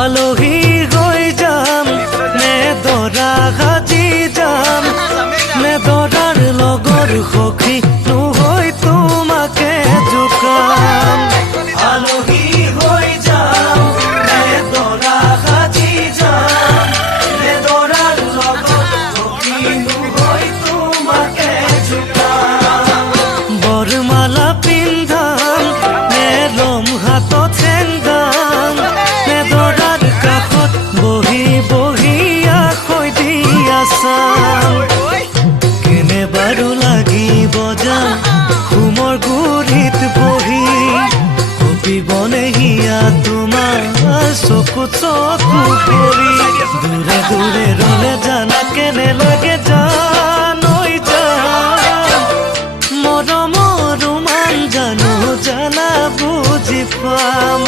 আলহী হৈ যাম নে দৰা সাজি যাম নে দৰাৰ লগৰ সখী নহৈ তোমাকে জোকাম আলহী হৈ যাম নে দৰা সাজি যাম নে দৰাৰ লগৰ সখী নহৈ তোমাকে জোকাম বৰমালা পিন্ধাম নে লম হাতত চেংগাম নে দৰাৰ কাষত বহি বহি আখৈ দি আছাম কেনে বাৰু লাগিব যাম ঘুমৰ গুৰিত বহি কপিবনে হিয়া তোমাৰ চকু চকু পৰি দূৰে দূৰে ৰলে জানা কেনে লাগে জানৈ যাম মৰমৰ ৰোমান জানো জানা বুজি পাম